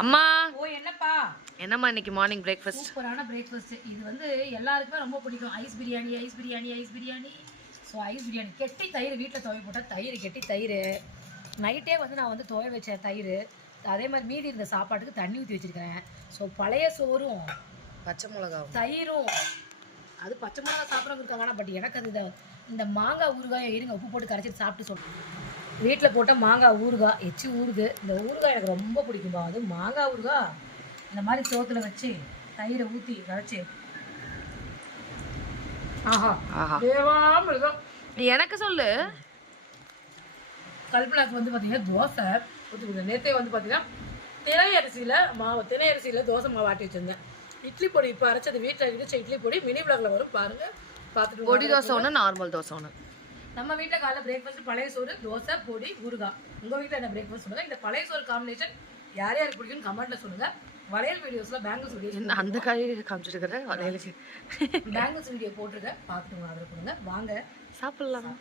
அம்மா ஓ என்னப்பா என்னம்மா இன்னைக்கு மார்னிங் பிரேக்ஃபாஸ்ட்? சூப்பரான பிரேக்ஃபாஸ்ட். இது வந்து எல்லாருக்குமே ரொம்ப பிடிக்கும். Ice biryani ice biryani ice biryani. So ice biryani கெட்டி தயிர் வீட்டில் துவை போட்டால் தயிர் கெட்டி தயிர் நைட்டே வந்து நான் வந்து துவை வச்சேன் தயிர். அதே மாதிரி மீதி இருந்த சாப்பாட்டுக்கு தண்ணி ஊற்றி வச்சுருக்கேன். ஸோ பழைய சோறும் பச்சை மிளகாவும் தயிரும் அது பச்சை மிளகா சாப்பிட்றவங்க இருக்காங்க. பட் எனக்கு அது இந்த மாங்காய் ஊறுகாயை இருங்க உப்பு போட்டு கரைச்சிட்டு சாப்பிட்டு சொல்லுவேன். வீட்டில் போட்ட மாங்காய் ஊறுகாய் எச்சு ஊறுது. இந்த ஊறுகாய் எனக்கு ரொம்ப பிடிக்கும்பா. அது மாங்காய் ஊறுகாய் இந்த மாதிரி சோத்தில் வச்சு தயிரை ஊற்றி கரைச்சி ஆஹா ஆஹா தேவாமிருதம். எனக்கு சொல்லு. கல்பனாக்கு வந்து பார்த்தீங்கன்னா தோசை ஊற்றி கொடுத்தேன். நேற்றே வந்து பார்த்தீங்கன்னா தினை அரிசியில் தோசை மாவு ஆட்டி வச்சுருந்தேன். இட்லி பொடி இப்போ அரைச்சது வீட்டில் இருந்துச்சு. இட்லி பொடி மினி விளாகில் வரும் பாருங்கள், பார்த்துட்டு. பொடி தோசை ஒன்று, நார்மல் தோசை ஒன்று. நம்ம வீட்டில் காலைல பிரேக்ஃபாஸ்ட் பழைய சோறு தோசை பொடி ஊறுகாய். உங்கள் வீட்டில் என்ன பிரேக்ஃபாஸ்ட் சொல்லுங்கள். இந்த பழைய சோறு காம்பினேஷன் யார் யாருக்கு பிடிக்கும்னு கமெண்ட்டில் சொல்லுங்கள். வளையல் வீடியோஸில் பேங்கிள்ஸ் வீடியோஸ் அந்த காய்கறி காமிச்சிருக்கிறேன் வளையலுக்கு பேங்கிள்ஸ் வீடியோ போட்டிருக்கேன், பார்த்துட்டு ஆதரவு கொடுங்க. வாங்க சாப்பிட்லாம்.